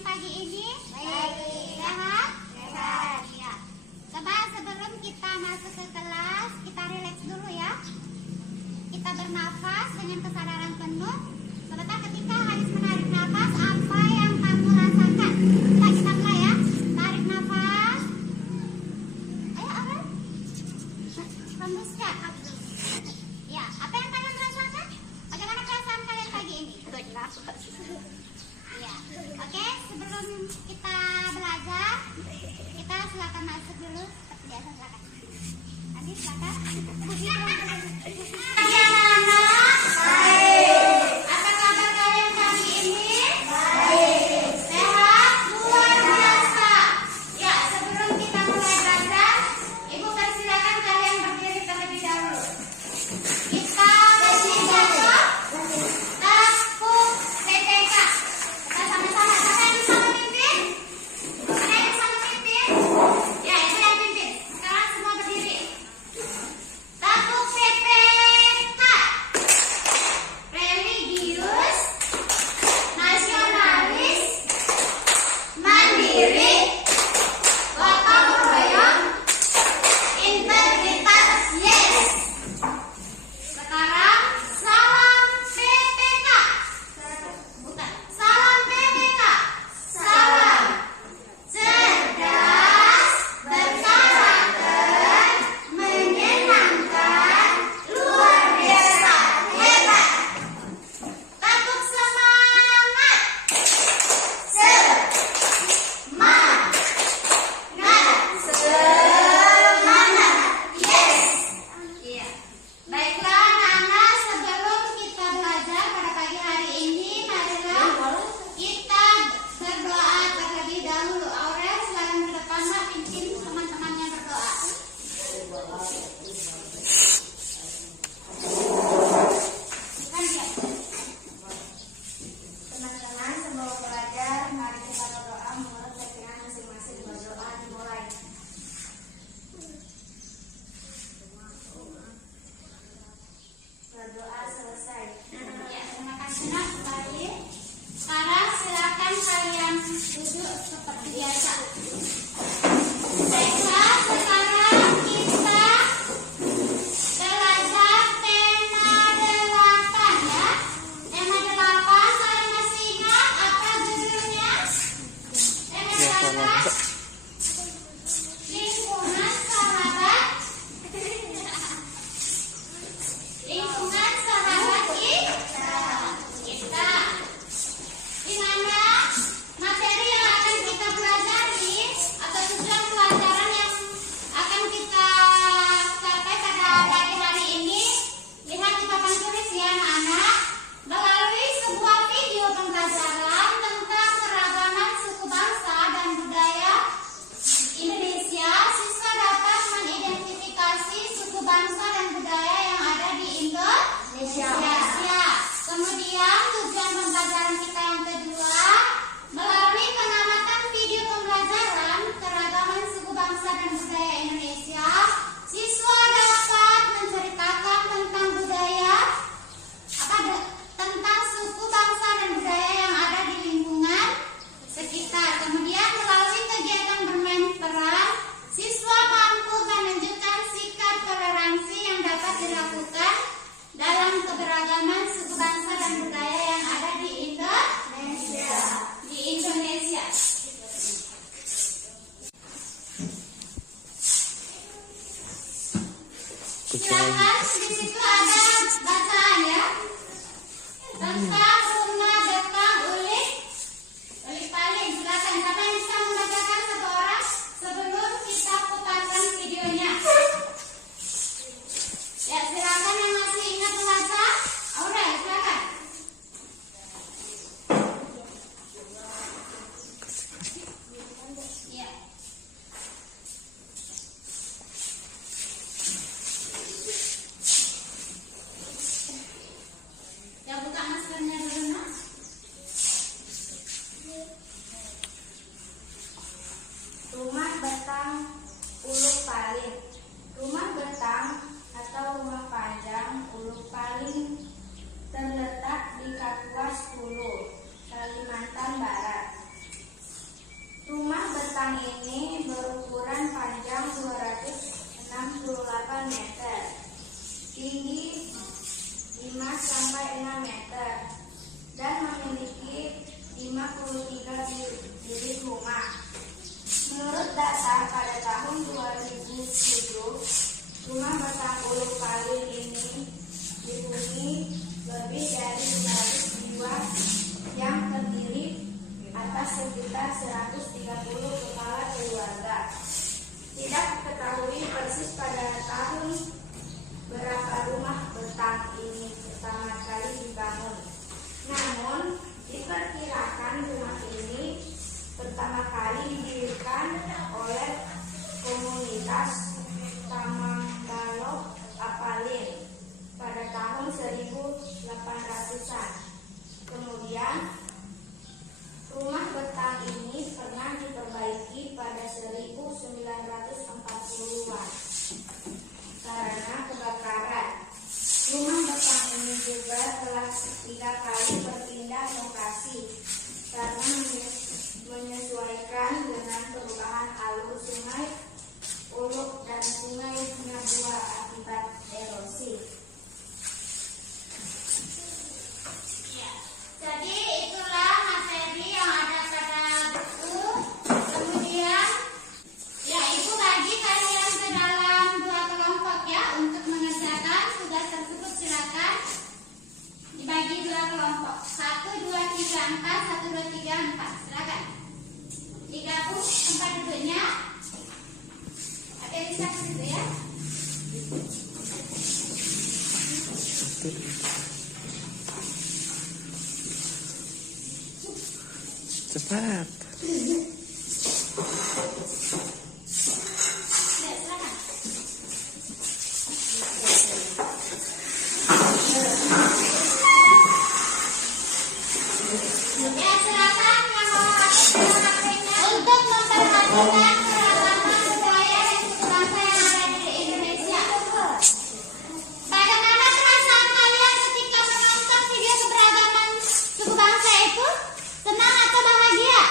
kalian pagi ini? Baik. Sehat? Sehat. Ya. Coba sebelum kita masuk ke kelas, kita rileks dulu ya. Kita bernafas dengan kesadaran penuh. Sebentar, ketika Haris menarik nafas, apa yang kamu rasakan? Kita mulai ya. Tarik nafas. Ayo, Aurel. Hembuskan. Ya, apa yang kalian rasakan? Bagaimana perasaan kalian pagi ini? Tarik nafas. Ya, oke. Sebelum kita belajar, kita silakan masuk dulu. Seperti biasa, silakan. Nanti silakan. Apa kabar kalian pagi ini? Baik. Sehat? Luar biasa. Ya, sebelum kita mulai belajar, Ibu persilakan kalian berdiri terlebih dahulu. Kita bersiap. Takut PTK. Kita sama-sama. Siapa yang bisa memimpin? Ada yang bisa memimpin? Ya, Ibu yang pimpin. Sekarang semua berdiri. Takut PPK. Religius, nasionalis, mandiri, gotong royong, integritas, yes. Sekarang salam PPK. Bukan, salam PPK. Salam cerdas, berkarakter, menyenangkan, luar biasa, hebat. Takut semangat. Semangat. Semangat. Yes. Iya. Baiklah anak-anak, sebelum kita belajar pada pagi hari ini, marilah kita berdoa terlebih dahulu. Aurel, silakan ke depan, Mak, pimpin teman-temannya berdoa. Silakan dia. Teman-teman, sebelum belajar, mari kita berdoa menurut keyakinan masing-masing. Berdoa dimulai. Berdoa selesai. Ya, terima kasih Nak. Baik. Sekarang silakan kalian duduk seperti biasa. Baiklah, sekarang kita belajar tema 8 ya. Tema 8, kalian masih ingat apa judulnya? Tema 8, lingkungan sahabat. Lingkungan sahabat kita. Di mana materi yang akan kita pelajari atau tujuan pelajaran yang akan kita capai pada pagi hari ini, lihat di papan tulis ya anak-anak. Melalui sebuah video pembelajaran tentang keragaman suku bangsa dan budaya Indonesia, siswa dapat mengidentifikasi suku bangsa dan budaya yang ada di Indonesia. Kemudian tujuan pembelajaran kita yang kedua, melalui pengamatan video pembelajaran keragaman suku bangsa dan budaya Indonesia, siswa dapat menceritakan tentang tentang suku bangsa dan budaya yang ada di lingkungan sekitar. Kemudian melalui kegiatan bermain peran, siswa mampu menunjukkan sikap toleransi yang dapat dilakukan dalam keberagaman suku bangsa dan budaya yang ada di Indonesia. Silakan, di situ ada bacaan ya tentang rumah depan ulik paling. Silakan, siapa yang bisa membacakan satu orang sebelum kita putarkan videonya? Ya, silakan yang masih ingat membaca. Aurel, silakan. Ya. Ya, buka maskernya dulu, Nak. Rumah betang uluk paling. Rumah betang atau rumah panjang uluk paling terletak di Kapuas Hulu, Kalimantan Barat. betang ini berukuran panjang 268 meter, tinggi 5 sampai 6 meter, dan memiliki 53 bilik rumah. Menurut data pada tahun 2007, rumah betang Ulu Kali ini dihuni lebih dari 200 jiwa yang terdiri atas sekitar 130 kepala keluarga. Tidak diketahui persis pada tahun berapa rumah betang ini pertama kali dibangun. Namun, diperkirakan rumah ini pertama kali didirikan oleh komunitas Tamangbalok Apalin pada tahun 1800-an. Kemudian, rumah betang ini pernah diperbaiki pada 1940-an karena kebakaran. Rumah betang ini juga telah 3 kali berpindah lokasi karena menyesuaikan dengan perubahan alur sungai Uluk dan sungai Nyabua akibat erosi. Ya, jadi itulah materi yang ada pada buku. Kemudian, ya ibu bagi kalian ke dalam 2 kelompok ya untuk mengerjakan tugas tersebut. Silakan dibagi 2 kelompok. 1, 2, 3, 4. 1, 2, 3, 4. Silakan digabung tempat duduknya. Ada bisa gitu ya. Cepat. Ya, silakan. Ya, silakan yang mau HP-nya untuk memperhatikan keragaman budaya dan suku bangsa yang ada di Indonesia. Bagaimana perasaan kalian ketika menonton video keberagaman suku bangsa itu? Senang atau bahagia?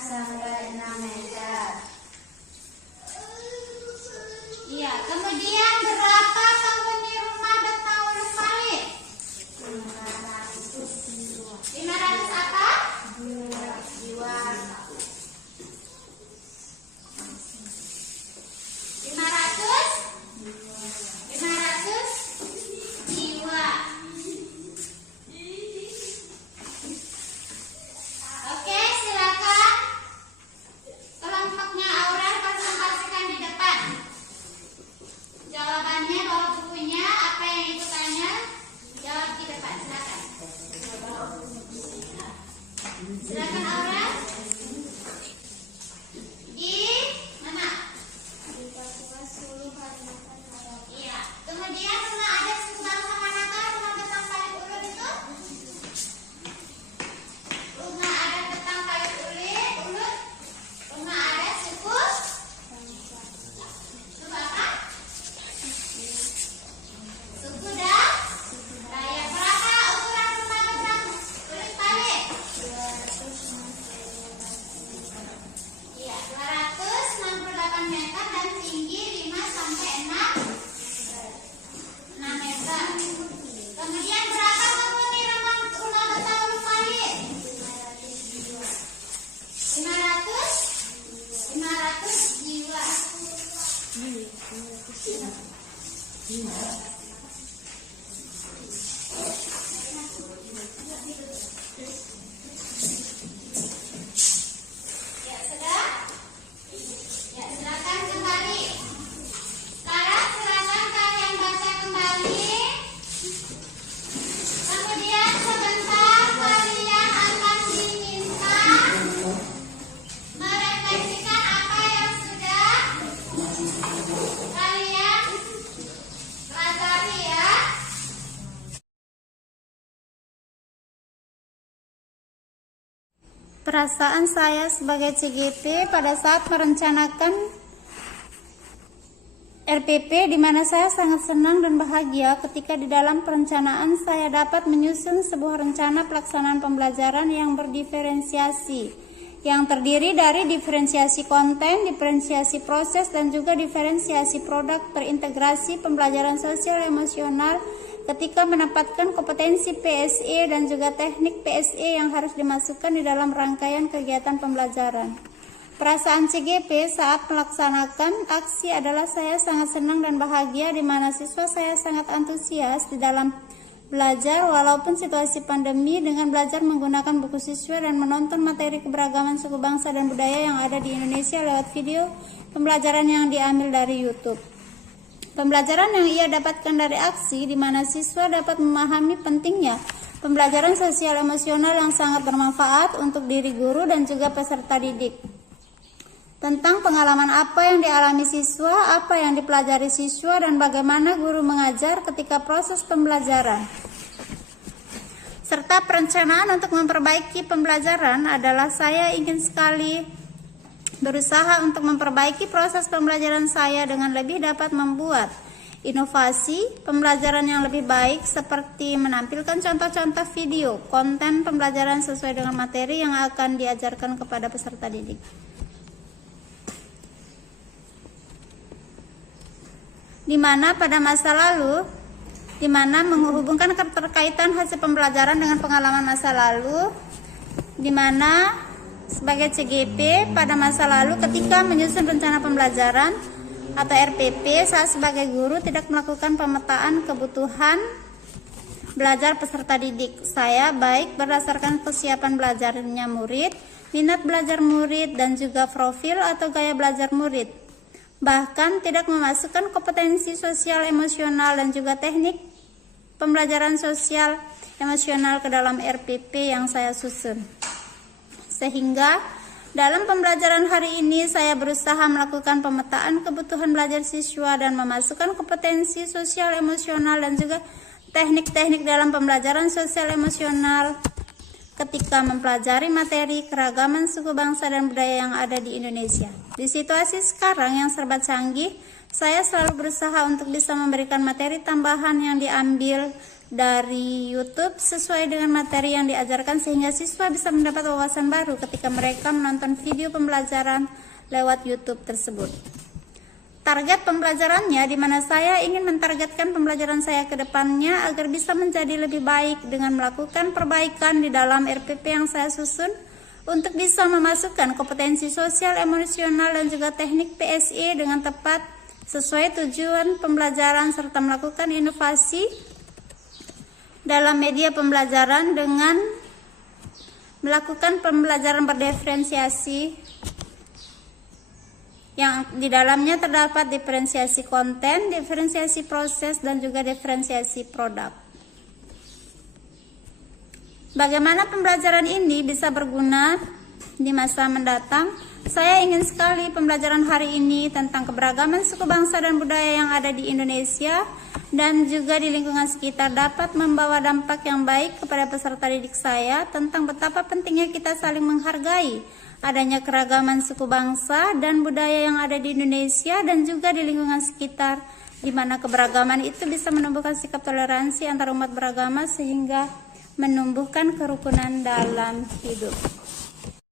sampai 6 meter. Iya, kemudian berapa penghuni rumah Betang Uluk Pali? 500 apa? Jiwa. 500 jiwa. Oke, silakan. Kelompoknya Aurel presentasikan di depan. Jawabannya bawa bukunya, apa yang ibu tanya jawab di depan. Silakan. Silakan Aurel. Di mana? Iya. Kemudian rumah adat suku bangsa manakah rumah Betang Palit Ulut itu? Rumah adat Betang Palit Ulut. Rumah adat suku apa? Suku Dayak. Berapa ukuran rumah Betang Ulut Palit? Iya, 268 meter dan tinggi 5 sampai 6 meter. Kemudian berapa penghuni rumah Betang Uluk Palit? 500 jiwa. Ya, sudah? Ya, silakan kembali. Sekarang silakan kalian baca kembali. Kemudian sebentar kalian akan diminta merefleksikan apa yang sudah kalian pelajari ya. Perasaan saya sebagai CGP pada saat merencanakan RPP, di mana saya sangat senang dan bahagia ketika di dalam perencanaan saya dapat menyusun sebuah rencana pelaksanaan pembelajaran yang berdiferensiasi, yang terdiri dari diferensiasi konten, diferensiasi proses, dan juga diferensiasi produk terintegrasi pembelajaran sosial emosional ketika menempatkan kompetensi PSE dan juga teknik PSE yang harus dimasukkan di dalam rangkaian kegiatan pembelajaran. Perasaan CGP saat melaksanakan aksi adalah saya sangat senang dan bahagia, di mana siswa saya sangat antusias di dalam belajar walaupun situasi pandemi, dengan belajar menggunakan buku siswa dan menonton materi keberagaman suku bangsa dan budaya yang ada di Indonesia lewat video pembelajaran yang diambil dari YouTube. Pembelajaran yang ia dapatkan dari aksi, di mana siswa dapat memahami pentingnya pembelajaran sosial emosional yang sangat bermanfaat untuk diri guru dan juga peserta didik. Tentang pengalaman apa yang dialami siswa, apa yang dipelajari siswa, dan bagaimana guru mengajar ketika proses pembelajaran. Serta perencanaan untuk memperbaiki pembelajaran adalah saya ingin sekali berusaha untuk memperbaiki proses pembelajaran saya dengan lebih dapat membuat inovasi pembelajaran yang lebih baik, seperti menampilkan contoh-contoh video konten pembelajaran sesuai dengan materi yang akan diajarkan kepada peserta didik. Di mana pada masa lalu, di mana menghubungkan keterkaitan hasil pembelajaran dengan pengalaman masa lalu, di mana sebagai CGP pada masa lalu ketika menyusun rencana pembelajaran atau RPP, saya sebagai guru tidak melakukan pemetaan kebutuhan belajar peserta didik saya, baik berdasarkan kesiapan belajarnya murid, minat belajar murid, dan juga profil atau gaya belajar murid. Bahkan tidak memasukkan kompetensi sosial emosional dan juga teknik pembelajaran sosial emosional ke dalam RPP yang saya susun. Sehingga dalam pembelajaran hari ini saya berusaha melakukan pemetaan kebutuhan belajar siswa dan memasukkan kompetensi sosial emosional dan juga teknik-teknik dalam pembelajaran sosial emosional ketika mempelajari materi keragaman suku bangsa dan budaya yang ada di Indonesia. Di situasi sekarang yang serba canggih, saya selalu berusaha untuk bisa memberikan materi tambahan yang diambil dari YouTube sesuai dengan materi yang diajarkan sehingga siswa bisa mendapat wawasan baru ketika mereka menonton video pembelajaran lewat YouTube tersebut. Target pembelajarannya di mana saya ingin mentargetkan pembelajaran saya ke depannya agar bisa menjadi lebih baik dengan melakukan perbaikan di dalam RPP yang saya susun untuk bisa memasukkan kompetensi sosial, emosional, dan juga teknik PSI dengan tepat sesuai tujuan pembelajaran serta melakukan inovasi dalam media pembelajaran dengan melakukan pembelajaran berdiferensiasi yang di dalamnya terdapat diferensiasi konten, diferensiasi proses, dan juga diferensiasi produk. Bagaimana pembelajaran ini bisa berguna di masa mendatang? Saya ingin sekali pembelajaran hari ini tentang keberagaman suku bangsa dan budaya yang ada di Indonesia dan juga di lingkungan sekitar dapat membawa dampak yang baik kepada peserta didik saya tentang betapa pentingnya kita saling menghargai adanya keragaman suku bangsa dan budaya yang ada di Indonesia dan juga di lingkungan sekitar, di mana keberagaman itu bisa menumbuhkan sikap toleransi antar umat beragama sehingga menumbuhkan kerukunan dalam hidup.